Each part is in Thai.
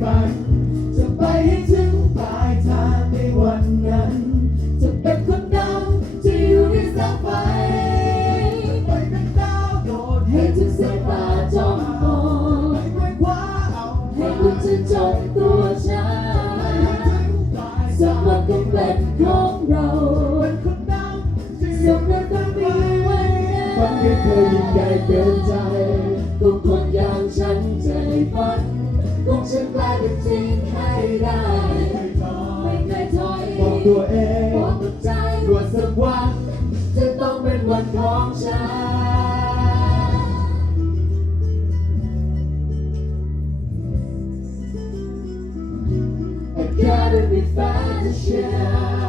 ฝันจะไปให้ถึงปลายทางในวันนั้น จะเป็นคนดังที่อยู่ในแสงไฟไปเป็นดาวโดดให้ถึงสายตาจ้องมองไปไขว้คว้าเอาให้คุณชื่นชมตัวฉันสักวันต้องเป็นของเราเป็นคนดังสักวันต้องมีวันนั้นฝันไม่เคยยิ่งใหญ่เกินใจ ตัวเองบอกกับใจว่าสักวัน จะต้องเป็นวันของฉัน Academy Fashion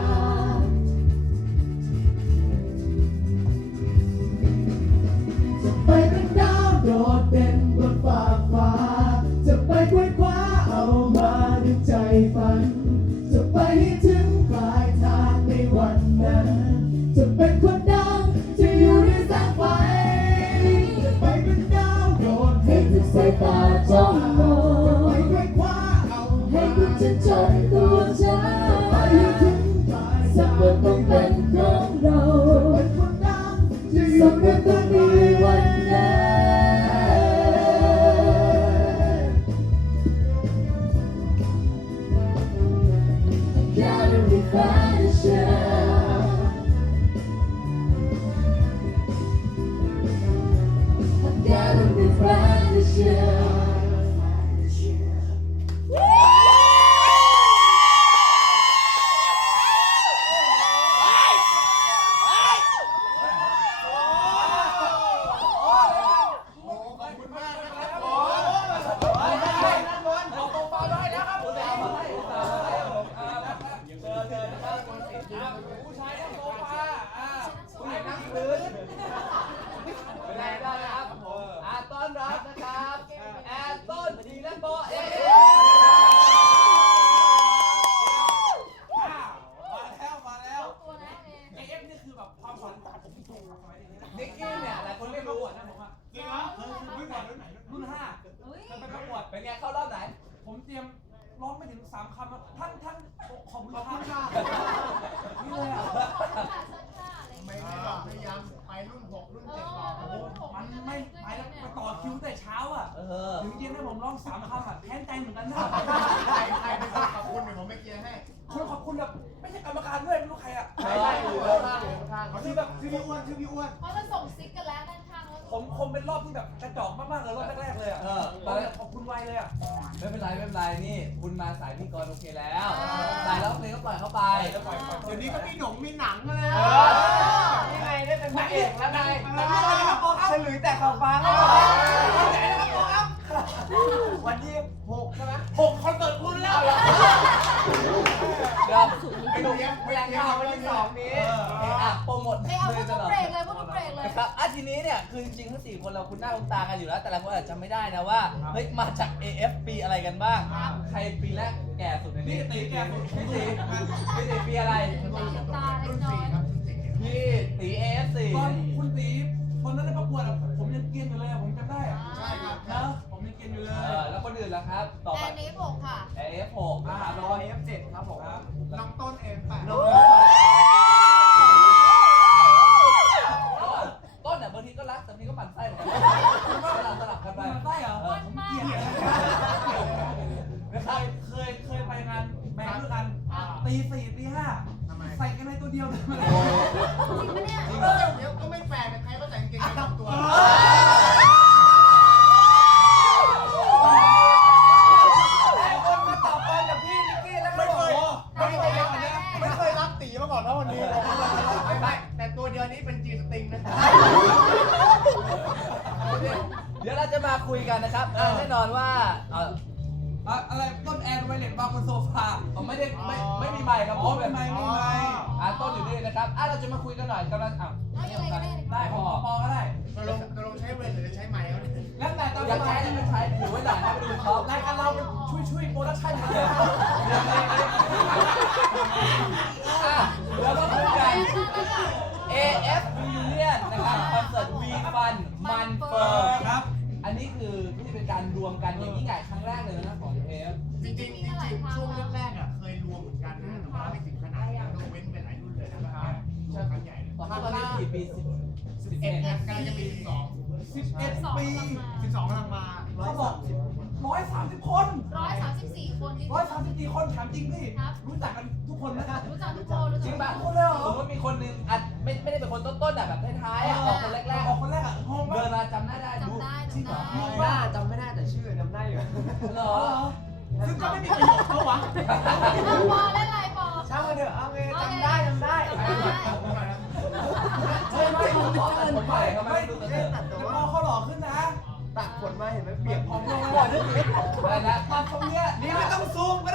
ไม่ถึงสามคำอะท่านท่านขอบคุณค่ะนี่เลยอะไม่ได้บอกพยายามไปรุ่นหกรุ่นเจ็ดต่อโอ้โหมันไม่ไปแล้วไปต่อคิวแต่เช้าอะถึงเย็นให้ผมร้องสามคำอะแค้นใจเหมือนกันนะใครใครเป็นคนขอบคุณเดี๋ยวผมไม่เกียร์ให้คนขอบคุณแบบไม่ใช่กรรมการด้วยไม่รู้ใครอะใครใครอยู่ข้างล่างอยู่ข้างเขาชื่อแบบชื่อพี่อ้วนชื่อพี่อ้วนเพราะมันส่งซิกกันแล้วด้านข้างแล้วผมคงเป็นรอบที่แบบกระจอกมากๆเลยรอบแรกๆเลยอะตอนแรกขอ บคุณไวเลยอะไม่เป็นไรไม่เป็นไรนี่คุณมาสายพี่กรณ์โอเคแล้วสายร้องเพลงก็ปล่อยเข้าไป เดี๋ยวนี้ก็มีหนงมีหนังแล้วนี่ไงได้เป็นพระเอกแล้วไงฉลุยแต่ข่าวฟังวัน ที่หกใช่ไหมหกคอนเสิร์ตคุณแล้วเดี๋ยวไปดูยังแถลงข่าววันที่สองนี้อะโปรโมทไม่เอาพูดทุกเบรกเลยพูดทุกเบรกเลยนะครับอะทีนี้เนี่ยคือจริงๆทั้งสี่คนเราคุ้นหน้าคุ้นตากันอยู่แล้ว แต่ละคนอาจจะจำไม่ได้นะว่าเฮ้ยมาจาก AF ปีอะไรกันบ้าง ใครปีแรกแก่สุดในนี้นี่ตีแกสุดพี่ตีพี่ตีปีอะไรตาเล็กน้อยพี่ตี AF สี่ตอนคุณตีตอนนั้นได้ประกวดอะผมยังเกรียนอยู่เลยอะผมจำได้อะใช่ครับนะผมยังเกรียนอยู่เลเอยอแล้วคนอื่นล่ะครับ ต่อแอไปนนี้ผมค่ะ AF หกนะครับแล้วก็ AF เจ็ดครับผมน้องต้นเอ็มแปดต้นเนี่ยบางทีก็รักแต่บางทีก็หมั่นไส้เหมือนกันสลับสลับกันไปมันได้เหรอเออผมเกลียดเคยเคยเคยไปงานแบงค์ด้วยกันตีสี่ตีห้าทำไมใส่กันในตัวเดียวเลย จริงปะเนี่ย เดี๋ยวก็ไม่แปลกใครก็แต่งเกงในตัวแต่ มาคุยกันนะครับอะแน่นอนว่าเอออะอะไรต้นแอนไวเลตวางบนโซฟาผมไม่ได้ไม่ไม่มีไมค์ครับอ๋อไม่ไม่ไม่ไม่อะต้นอยู่นี่นะครับอะเราจะมาคุยกันหน่อยกำลังอะเอาอย่างไรก็ได้ ได้ผมปอก็ได้ ตกลงตกลงใช้เวรหรือใช้ไม้เขาเนี่ยแล้วแต่ตอนอยากใช้ได้ไม่ใช้ถือไว้หน่อยให้ไปดูท็อปรายการเราเป็นช่วยช่วยโปรดักชั่นกันเลยอะเดี๋ยวมาคุยกัน AF Reunion นะครับคอนเสิร์ต V Fun มันเฟิร์ครับอั นี่คือที่เป็นการรวมกันอย่างยิ่งใหญ่ครั้งแรกเลยนะของเอฟจริงๆจริงช่วงแรกๆอะเคยรวมเหมือนกันนะแต่ว่าไม่ถึงขนาดนี้เราเว้นไปหลายรุ่นเลยนะครับรวมครั้งใหญ่เลยตอนนั้นกี่ปีสิบสิบเอ็ดนะกำลังจะปีสิบสองสิบเอ็ดปีสิบสองกำลังมาเขาบอกร้อยสามสิบคนร้อยสามสิบสี่คนร้อยสามสิบสี่คนถามจริงพี่รู้จักกันทุกคนไหมครับรู้จักทุกคนจริงป่ะคนเลยเหรอสมมติมีคนนึงอะไม่ไม่ได้เป็นคนต้นๆอะแบบท้ายๆอะออกคนแรกๆออกคนแรกอะเดินมาจำหน้า เหรอได้หน้าจำไม่ได้แต่ชื่อจำได้อยู่เหรอ ซึ่งก็ไม่มีประโยชน์เขาวะเอาปอเล่นอะไรปอช่างมันเถอะเอาไงจำได้จำได้จำได้เฮ้ยไม่ผมขอตัดผมใหม่เขาไม่ดูแต่เธอตัดแต่แต่ว่าพอเขาหล่อขึ้นนะ ตัดขนมาเห็นไหมเปียกผมลงก่อนที่อะไรนะตัดตรงเนี้ยนี่ไม่ต้องซูมก็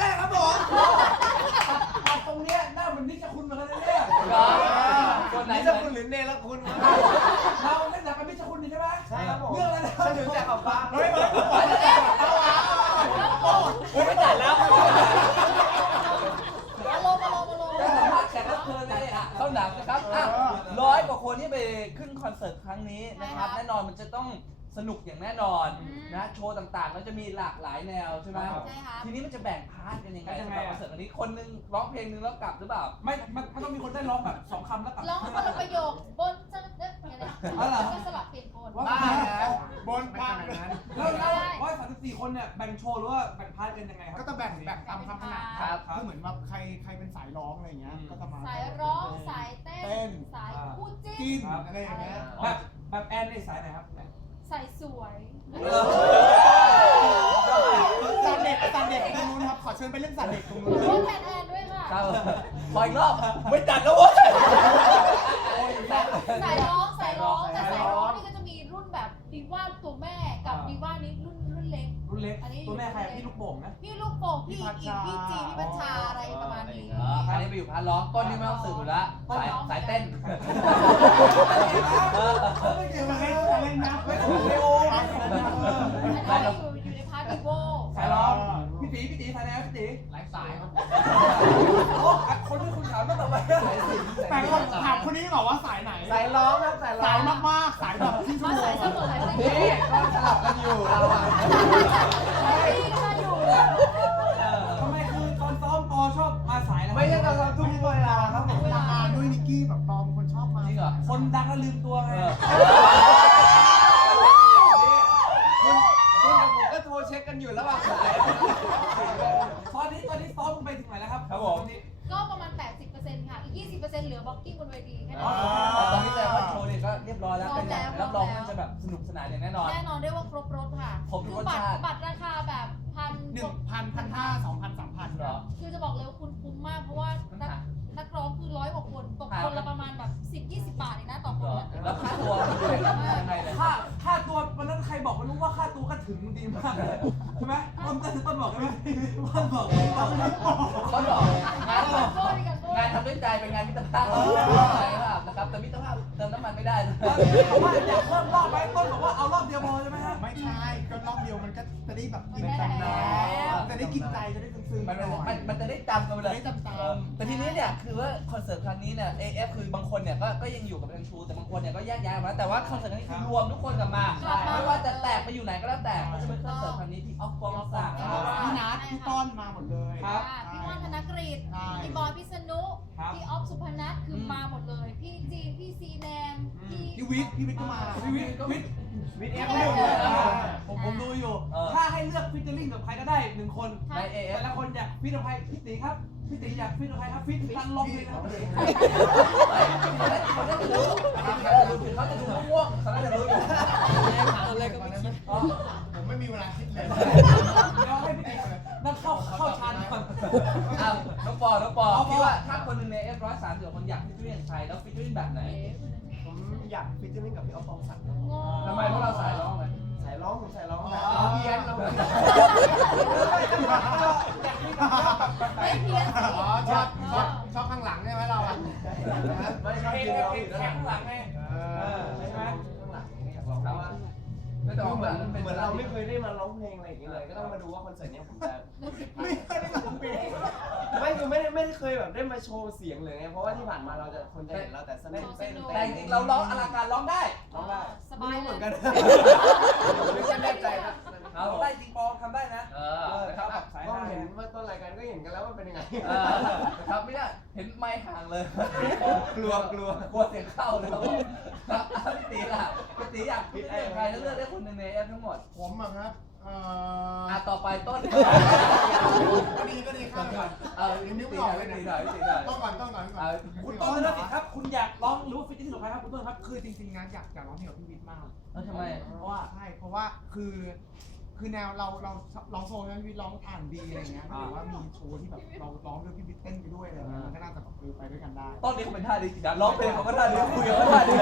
เสิร์ตครั้งนี้นะครับแน่นอนมันจะต้องสนุกอย่างแน่นอนนะโชว์ต่างๆก็จะมีหลากหลายแนวใช่ไหมใช่ครับ ทีนี้มันจะแบ่งพาร์ทกันยังไงสำหรับคอนเสิร์ตอันนี้คนนึงร้องเพลงนึงแล้วกลับหรือเปล่า ไม่มันมันต้องมีคนได้ร้องแบบสองคำแล้วกลับ ร้องคนละประโยคบนจะเด็ดอย่างเงี้ยก็สลับเปลี่ยนคน ว่า บ้า แบ่งโชว์หรือว่าแบ่งพาร์ทกันยังไงครับ ก็จะแบ่งแบ่งตามความถนัดครับคือเหมือนว่าใครใครเป็นสายร้องอะไรอย่างเงี้ยก็จะมาสายร้องสายเต้เต้น น สายคู่จิ้กินนอะไรอย่างเงี้ย แบบแบบแอนในสายไหนครับใส่สวยสัตว์เด็กสัตว์เด็กตรงนู้นครับ ขอเชิญไปเล่นสัตว์เด็กตรงขนู้อนโทษแทนแอนด้วยค่ะ ครับขออีกรอบไม่ตัดแล้วเว้ย สายร้อง แบบดีว่าตัวแม่กับดีว่านี้รุ่นรุ่นเล็ก รุ่นเล็กอันนี้ ตัวแม่ใครพี่ลูกโป่งนะ พี่ลูกโป่งพี่อีกพี่จีพี่บัญชาอะไรประมาณนี้อ๋ออันนี้ไปอยู่พาร์ทร้องต้นนี่ไม่ต้องสืบอยู่แล้วสายสายเต้นไม่เกี่ยวกับเล่นเล่นนะไม่ต้องเร็วอันนี้อยู่อยู่ในพาร์ทดีโวสายร้อง พี่ตีพี่ตีสายไหนพี่ตีหลายสายครับโอ้คนที่คุณถามตั้งแต่วันแต่คนถามคนนี้บอกว่าสายไหน สายร้องครับสายร้สาอยงมากๆ สายแบบที่ชั่มาวโมสายงเสมอเลยนี่ก็สลับกันอยู่เราอะ กสนานอย่างแน่นอน แน่นอนได้ว่าครบรถค่ะครบทุกคือรสบัตรชาติ บัตรราคาแบบพันหนึ่งพันพันห้าสองพันสามพันเหรอ คือจะบอกเลยว่าคุณคุ้มมากเพราะว่านักนักร้องคือร้อยกว่าคนตกคนละประมาณแบบ10-20บาทเองนะต่อคเหรนออะแล้วค่าตัวคือยังไงเนี่ยค่าค่าตัววันนั้นใครบอกไม่รู้ว่าค่าตัวก็ถึงดีมากเลยใช่ไหมต้นต้นต้นบอกใช่ไหมต้นบอกต้นบอกก็บอกงานกันโก้ดีกันโก้งานทำด้วยใจเป็นงานมิตรภาพใช่ครับนะครับแต่มิตรภาพเติมน้ำมันไม่ได้นะบอกว่าอยา รอบเดียวมันก็จะได้แบบกินกันนะจะได้กินใจจะได้ซึ้งๆมันหน่อยมันมันจะได้จำกันไปเลยจะได้จำตามเออแต่ ทีนี้เนี่ยคือว่าคอนเสิร์ตครั้งนี้เนี่ย AF คือบางคนเนี่ยก็ก็ยังอยู่กับทางชู แต่บางคนเนี่ยก็แยกย้ายออกมาแต่ว่าคอนเสิร์ตครั้งนี้คือรวมทุกคนกลับมาไม่ว่าจะแตกไปอยู่ไหนก็แล้วแต่ก็จะเป็นคอนเสิร์ตครั้งนี้ที่ออฟฟองสั่งนะครับ พี่นัทพี่ต้อนมาหมดเลยครับอ่าพี่ว่านธนกฤษใช่ พี่บอยพิษณุครับ พี่ออฟสุพนัทคือมาหมดเลย พี่จีน พี่ซีแนมพี่พี่วิทย์พี่วิทย์ก็มาพี่วิทย์วิทย์วิทย์เอฟไม่ไม่ได้ได้เลยผมผมดูอยู่ เออ ถ้าให้เลือกฟิชเจอริ่งกับใครก็ได้หนึ่งคน ใน AF แต่ละคนอยากฟิชกับใครพี่ตีครับ พี่ตีอยากฟิชกับใครครับฟิชกันลองเลยครับเขาจะรู้เขาจะดูม่วงเขาจะรู้อยู่ตอนแรกก็ไม่คิดผมไม่มีเวลาคิดเลยเดี๋ยวให้พี่ตีนั่งเข้าเข้าชานก่อนอ้าวน้องปอน้องปอคิดว่าถ้าคนหนึ่งใน F ร้อยสามสิบคนอยากฟิชเชอร์กับใครแล้วฟิชเชอร์แบบไหนผมอยากฟิชเจอริ่งกับพี่ออฟปองศักดิ์ทำไมเพราะเราสายร้องไหมสายร้องผมสายร้องแบบเราเพี้ยนเราไม่เพี้ยน ไม่เคยได้มาร้องเพลงอะไรอย่างเงี้ยเลย ก็ต้องมาดูว่าคอนเสิร์ตเนี้ยผมจะไม่เคยได้ร้องเพลงไม่คือไม่ได้ไม่ได้เคยแบบได้มาโชว์เสียงเลยไงเพราะว่าที่ผ่านมาเราจะคนจะเห็นเราแต่แสดงเต้นแต่จริงๆเราร้องอลังการร้องได้ ร้องได้สบายเหเลมืยอนกัน ไม่ใช่แน่ใจนะ ครับผมได้จริงปลอมทำได้นะ เออนะครับสายก็ห้าเห็นว่าต้นรายการก็เห็นกันแล้วว่าเป็นยังไง เออนะครับไม่ได้เห็นไม้ห่างเลยกลัวกลัว กลัวเสียงเข้าเลยครับผมครับอะพี่ตีล่ะพี่ตีอยากพิดเองใครถ้าเลือกได้คนหนึ่งในเอฟทั้งหมดผมอะครับเอ่ออะต่อไปต้นก็ดีก็ดีข้ามก่อนเออพี่ตีหน่อยพี่ตีหน่อยพี่ตีหน่อยต้องก่อนต้องก่อนต้องก่เอาอนคุณต้นธนสิทธิ์ครับ คุณอยากร้องหรือว่าฟิตติ้งกับใครครับคุณต้นครับ คือจริงๆนะอยากอยากร้องเพลงกับพี่วิทย์มาก แล้วทำไม เพราะว่าใช่เพราะว่าคือ คือแนวเราเราร้องโชว์ใช่ไหมพี่วิทย์ร้องอ่านดีอะไรเงี้ยหรือว่ามีโชว์ที่แบบเราร้องด้วยพี่วิทย์เต้นไปด้วยอะไรเงี้ยมันก็น่าจะแบบเออไปด้วยกันได้ต้นนี้เขาเป็นท่าดีจริงนะร้องเพลงเขาก็ท่าดีคุยกันก็ท่าดี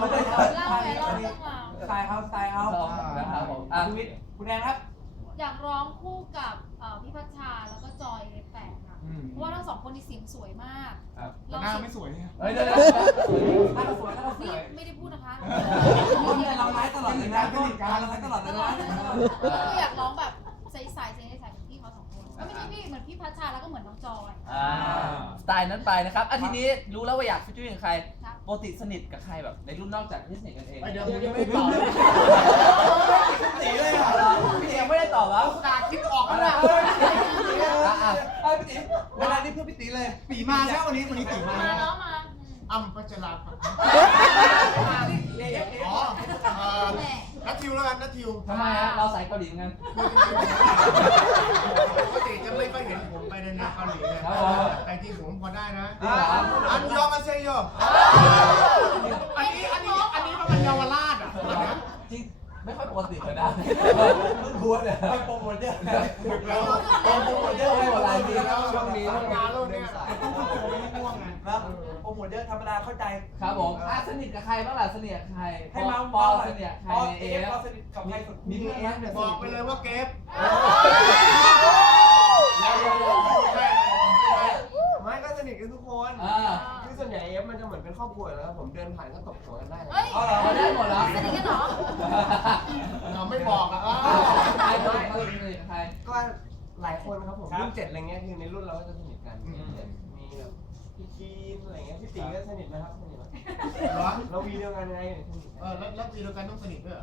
ไม่ได้ท่าเล่าไงเล่าเรื่องราวสไตล์เขาสไตล์เขานะครับผมอะคุณวิทย์คุณแอนครับ อยากร้องคู่กับเอ่อพี่พัชชาแล้วก็จอยเลแปดค่ะอืม เพราะว่าทั้งสองคนนี่เสียงสวยมากแต่หน้าไม่สวยเนี่ย เฮ้ยเดี๋ยวถ้าเราสวยถ้าเราสนี่วยไม่ได้พูดนะคะต้นเนี่ยเราไลฟ์ตลอดเลยนะต้นเราไลฟ์ตลอดเลยนะก็อยากร้องแบบใสๆใสๆใสๆเหมือนพี่เขาสองคนก็ไม่ใช่พี่เหมือนพี่พัชชาแล้วก็เหมือนน้องจอย อ่าสไตล์นั้นไปนะครับอะทีนี้รู้แล้วว่าอยากฟิชเจอร์กับใครครับ ปกติสนิทกับใครแบบในรุ่นนอกจากที่สนิทกันเองเดี๋ยวผมยังไม่ตอบตีเลยอะพี่ยังไม่ได้ตอบวะตาคิดออกแล้วนะ อะ อะไอ้พี่ตีเวลานี้เพื่อนพี่ตีเลยตีมาใช่วันนี้วันนี้ตีมามาเนาะมาอ้ำพัชราภาอ๋อเอ่อแหมนัททิวแล้วกันนัททิวทำไมฮะเราสายเกาหลีเหมือนกัน ปกติจะไม่ค่อยเห็นผมไปในแนวเกาหลีเลยครับผม แต่จริงผมพอได้นะจริงเหรออันยองอาเซโยอันนี้อันนี้อันนี้มันเป็นเยาวราชอะจริง ไม่ค่อยปกติเลยนะรุ่นบัวเนี่ยปโปรโมเยอะแล้วโปรโมเยอะไปหมดหลายทีแล้วช่วงนี้ทำงานแล้วเนี่ยไม่ง่วงไงนะโปรโมทเยอะธรรมดาเข้าใจครับผมอะสนิทกับใครบ้างล่ะสนิทกับใครให้มาปอสนิทกับใครปอในเอเอฟสนิทกับใครสุดมีเพื่อนไหมเนี่ยบอกไปเลยว่าเก็บไม่ก็สนิทกันทุกคนอ่า คือส่วนใหญ่เอฟมันจะเหมือนเป็นครอบครัวแล้วผมเดินผ่านก็ตบหัวกันได้เฮ้ยเอาเหรอได้หมดเหรอ สนิทกันเหรอเราไม่บอกอะใครสนิทสนิทกับใคร ก็หลายคนครับผมรุ่นเจ็ดอะไรเงี้ยคือในรุ่นเราก็จะสนิทกันมีแบบพี่กีนอะไรเงี้ยพี่ตีก็สนิทนะครับสนิทเหรอเราวีเดียวกันไงเออแล้วแล้ววีเดียวกันต้องสนิทด้วย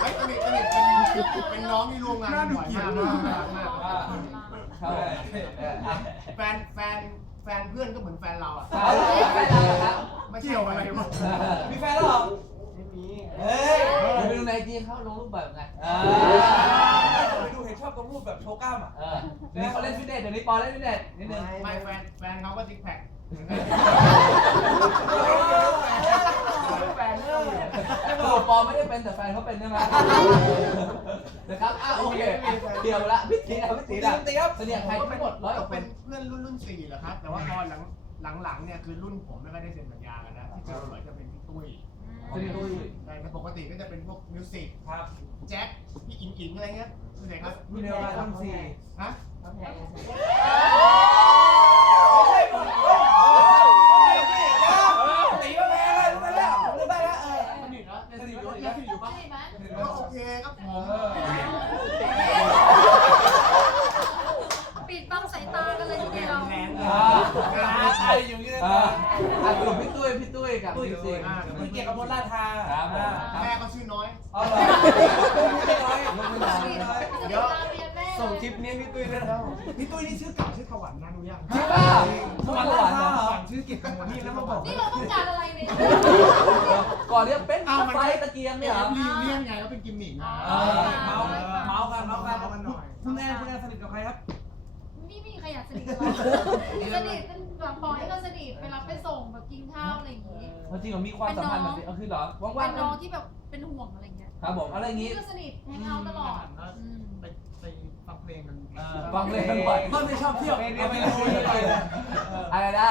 ไม่สนิทสนิทเป็นเป็นน้องที่ร่วมงานกันบ่อยมากมากมากครับผมเอออะแฟนแฟน แฟนเพื่อนก็เหมือนแฟนเราอะเอาเลยไปแล้วครับ ไม่เกี่ยวอะไรวะมีแฟนแล้วเหรอไม่มีเฮ้ยเดี๋ยวไปดูในจีเขาลงรูปแบบไงอ่าไปดูเห็นชอบตรงรูปแบบโชว์กล้ามอะเออเดี๋ยวนี้เขาเล่นฟิตเนสเดี๋ยวนี้ปอเล่นฟิตเนสนิดนึง ไม่แฟนแฟนเขาก็ซิกแพคแฟน เออสรุปปอไม่ได้เป็นแต่แฟนเขาเป็นใช่ไหมนะครับอะโอเคเดี๋ยวละพี่ตีเอาพี่ตีละตีครับเสนียใครทั้งหมดร้อยกก็ว่าคเป็นนเพื่อนรุ่นรุ่นสี่แหละครับ แต่ว่าพอหลังหลังหลังเนี่ยคือรุ่นผมไม่ค่อยได้เซ็นสัญญากันนะที่เจอบ่อยจะเป็นพี่ตุ้ยสนิทด้วยแต่ปกติก็จะเป็นพวกมิวสิกครับแจ็คพี่อิงอิงอะไรเงี้ยคือไหนครับรุ่นเดียวกันรุ่นสี่ฮะไม่ใช่หมดเฮ้ยตีมาแพ้เลยรู้แล้วรู้ได้แล้วเออ สนิทนะ สนิทอยู่สนิทอยู่ปะ สนิทไหม ก็โอเคครับผม ปิดบังสายตากันเลยทีเดียว แรง อ่า ตายอยู่นี่ อ่าอะสรุปพี่ตุ้ยพี่ตุ้ยกับ ตุ้ย มิวสิก ตุ้ยเกียรติกมลราชา ครับผม แม่เขาชื่อน้อย เอาเหรอไม่น้อยเดี๋ยวเรียนแม่ส่งคลิปนี้พี่ตุ้ยด้วยนะครับพี่ตุ้ยนี่ชื่อเก่าชื่อถวันนะรู้ยังจริงป่ะสวรรค์ราชาเหรอก่อนชื่อเกียรติกมลนี่แล้วมาบอกนี่เราต้องการอะไรเนี่ยก่อนเรียกเป็นไฟตะเกียงเนี่ยเหรอรีเลียนไงก็เป็นกิมมิกไงเออเมาส์เมาส์กันเมาส์กันเมาส์กันหน่อยคุณแอนคุณแอนสนิทกับใครครับนี่ไม่มีใครอยากสนิทกับเราสนิทกันแบบปอยก็สนิทไปรับไปส่งแบบกินข้าวอะไรอย่างงี้จริงเหรอมีความสัมพันธ์แบบนี้เอาคือเหรอว่างเป็นน้องๆที่แบบเป็นห่วงอะไรอย่างเงี้ย ครับผมอะไรอย่างงี้นี่ก็สนิทแฮงเอาท์ตลอดอืมไปไปฟังเพลงกันฟังเพลงกันบ่อยเปิ้ลไม่ชอบเที่ยวเอาไปเลยอะไรนะ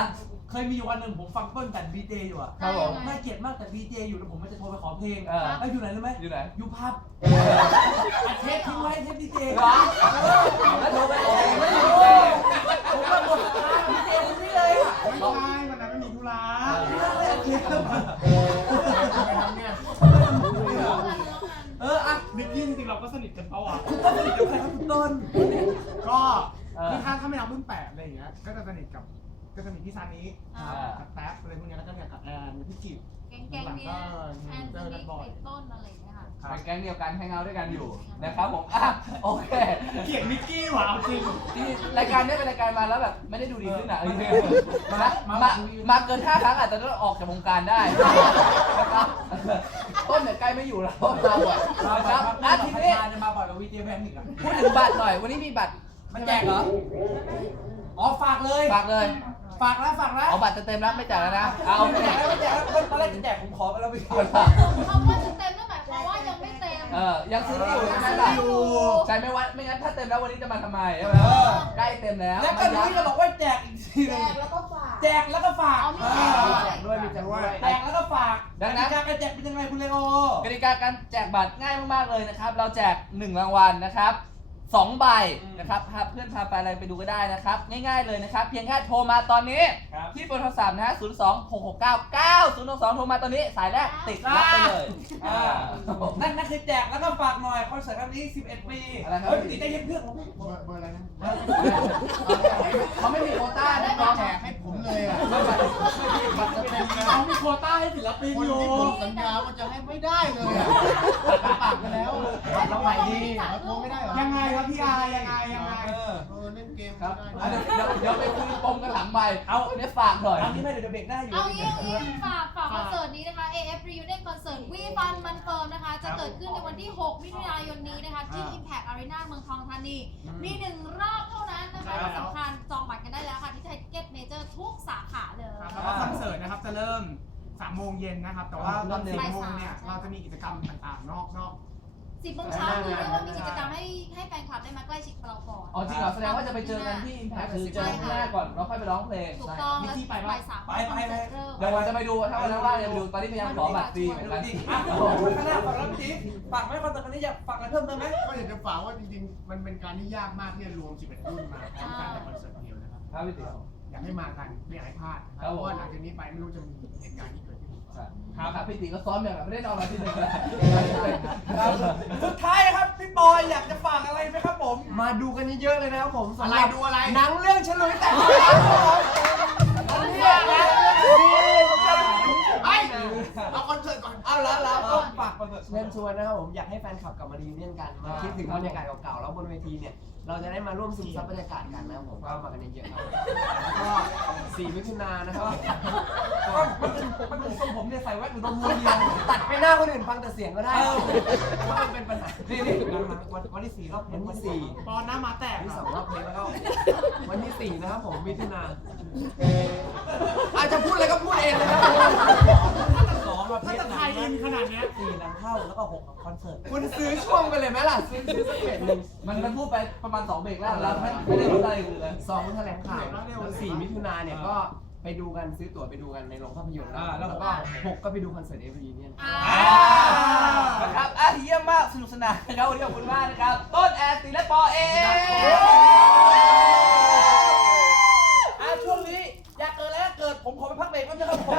เคยมีอยู่วันหนึ่งผมฟังเปิ้ลแต่ดีเจอยู่อะครับผม น่าเกลียดมากแต่ดีเจอยู่แล้วผมมันจะโทรไปขอเพลงเออไอ้ยอยู่ไหนรู้ไหมอยู่ไหนอยู่พับอัดเทปทิ้งไว้เทปดีเจเหรอแล้วโทรไปบอกไม่อยู่ผมก็หมดดีเจคนนี้เลยอะไม่ใช่วันนั้นไม่มีธุระไม่อัดเทปไป สนิทกันเปล่าอะคุณต้นสนิทกับใครครับคุณต้น ก็คือถ้าถ้าไม่นับรุ่นแปดอะไรอย่างเงี้ย ก็จะสนิทกับก็จะมีพี่ซานิอ่า กับแท็บอะไรพวกเนี้ยแล้วก็เนี่ยกับแอนมีพี่กิตแก๊งๆเนี้ยแอนสนิทติดต้นอะไรอย่างเงี้ยค่ะเป็นแก๊งเดียวกันให้เงาด้วยกันอยู่นะครับผมอะโอเคเขียนมิกกี้ว่ะเอาจริง ที่รายการเนี้เป็นรายการมาแล้วแบบไม่ได้ดูดีขึ้นอะจริงๆมามามาเกินห้าครั้งอาจจะต้องออกจากวงการได้นะครับ ต้นเนี่ยใกล้ไม่อยู่แล้วมาบ่อยนะครับอะทีนี้จะมาบ่อยกับวีเจแพนอีกอะพูดถึงบัตรหน่อย วันนี้มีบัตรมันแจกเหรอ อ๋อฝากเลย ฝากเลย ฝากแล้วฝากแล้วเอาบัตรเต็มๆแล้วไม่จ่ายแล้วนะ เอาโอไม่เคแจกแล้วไม่แจกแล้วตอนแรกจะแจกผมขอไปแล้วไปก่อนคำว่าเต็มนั่นหมายความว่ายังไม่เต็ม เออ ยังซื้ออยู่ใช่ไหมล่ะใช่ไม่ว่าไม่งั้นถ้าเต็มแล้ววันนี้จะมาทำไมใช่ไหมใกล้เต็มแล้ว แล้วก็นี้จะบอกว่าแจกอีกทีหนึงแล้วก็ฝาก แจกแล้วก็ฝากเอามีเอแจกอด้วยด้วยมีจะด้วยแจกแล้วก็ฝาก ดังนั้นการแจกเป็นยังไงคุณเลโอกติกาการแจกบัตรง่ายมากๆเลยนะครับ เราแจก 1 รางวัลนะครับ 2 ใบนะครับพาเพื่อนพาไปอะไรไปดูก็ได้นะครับ ง่ายๆเลยนะครับ เพียงแค่โทรมาตอนนี้ ครับ ที่เบอร์โทรศัพท์นะฮะ 0 2 6 6 9 9 0 2 2โทรมาตอนนี้ สายแรกติดรับไปเลยอ่าครับผมนั่นนั่นคือแจกแล้วก็ฝากหน่อยคอนเสิร์ตครั้งนี้ 11 ปีอะไรครับ เฮ้ยติดใจเย็นเพื่อนผมเบอร์เบอร์อะไรนะเขาไม่มีโควต้านะน้องแจกให้ผมเลยอะบัตรจะเต็มนะเขามีโควต้าให้ศิลปินคนอยู่ที่ผมสัญญาว่าจะให้ไม่ได้เลยอะปากไปแล้วเราใหม่ดีเราโทรไม่ได้เหรอยังไงครับพี่อายยังไงยังไง เออเออเล่นเกมครับไม่ได้เดี๋ยวเดี๋ยวไปคุยปมกันหลังใหม่เอาเนี่ยฝากหน่อยเอางี้ไม่เดี๋ยวเบรกได้อยู่ เอางี้เอางี้ฝากฝากคอนเสิร์ตนี้นะคะ AF Reunion Concert We Fun มันเฟิร์มนะคะ จะเกิดขึ้นในวันที่ 6 มิถุนายนนี้นะคะ ที่ Impact Arena เมืองทองธานี มีหนึ่งรอบเท่านั้นนะคะที่สำคัญจองบัตรกันได้แล้วค่ะ ที่ไทเก็ตเมเจอร์ทุกสาขาเลย ครับแล้วก็คอนเสิร์ตนะครับจะเริ่ม3โมงเย็นนะครับ แต่ว่าตอน4โมงเนี่ย เราจะมีกิจกรรมต่างๆ นอกนอกสิบโมงเช้าคือเรียกว่ามีกิจกรรม ให้ให้แฟนคลับได้มาใกล้ชิดกับเราก่อน อ๋อจริงเหรอแสดงว่าจะไปเจอกันที่ Impact คือเจอกันข้างหน้าก่อนแล้วค่อยไปร้องเพลงถูกต้องมีแล้วที่ไปปะบ่ายสามไปไปไปคอนเสิร์ตเริ่ม เดี๋ยววันจะไปดูถ้าวันนั้นว่างจะไปดูตอนนี้พยายามขอบัตรฟรีเหมือนกัน อะข้างหน้าฝากแล้วพี่ติ๊กฝากไหมคอนเสิร์ตครั้งนี้อยากฝากอะไรเพิ่มเติมไหม ก็อยากจะฝากว่าจริงๆ มันเป็นการที่ยากมากที่จะรวม 11 รุ่นมาพร้อมกันในคอนเสิร์ตเดียวนะครับครับพี่ติ๋ว อยากให้มากันไม่อยากให้พลาดนะคครัรับบผมเพราะว่าหลังจากนี้ไปไม่รู้จะมีเหตุการณ์ที่เกิดขึ้นอีก ครับครับพี่ติ๋วก็ซ้อมอย่างแบบไม่ได้นอนมาที่หนึ่งเลยสุดท้ายนะครับพี่บอยอยากจะฝากอะไรไหมครับผม มาดูกันเยอะๆเลยนะครับผมอะไรดูอะไร หนังเรื่องฉลุยแต่งไอ้เอาคอนเสิร์ตก่อน เอาแล้วแล้วก็ ฝากคอนเสิร์ต เชิญชวนนะครับผมอยากให้แฟนคลับกลับมารีเนียนกันมาคิดถึงบรรยากาศเก่าๆแล้วบนเวทีเนี่ยเราจะได้มาร่วมซึมซับบรรยากาศกันนะครับผมก็มากันเยอะๆครับแล้วก็4มิถุนายนนะครับมันถึงทรงผมเนี่ยใส่แว่นอุดมมูลเดียวตัดไปหน้าคนอื่นฟังแต่เสียงก็ได้เพราะมันเป็นปัญหานี่นี่วันวันที่สี่รอบเพลวังนวันที่ที่สี่สี่ปอนหน้ามาแตกที่อะสองรอบเพลงแล้วก็วันที่สี่นะครับผมมิถุนาอาจจะพูดอะไรก็พูดเองนะครับ งเข้าแล้วก็หกคอนเสิร์ต คุณซื้อช่วงไปเลยไหมล่ะ ซื้อซื้อสักเบ็ดหนึ่งมันมันพูดไปประมาณ 2 เบรกแล้วแล้วไม่ไม่ได้รู้อะไรเลยสองแถลงข่าวแล้วสี่มิถุนาเนี่ยก็ไปดูกันซื้อตั๋วไปดูกันในโรงภาพยนตร์แล้วก็หกก็ไปดูคอนเสิร์ตเอฟวีเนี่ยอ่านะครับอะเยี่ยมมากสนุกสนานนะครับวันนี้ขอบคุณมากนะครับ ต้นแอร์ตีและปอเออะช่วงนี้อยากเกิดอะไรก็เกิดผมขอไปพักเบรกแป๊บนึงครับผม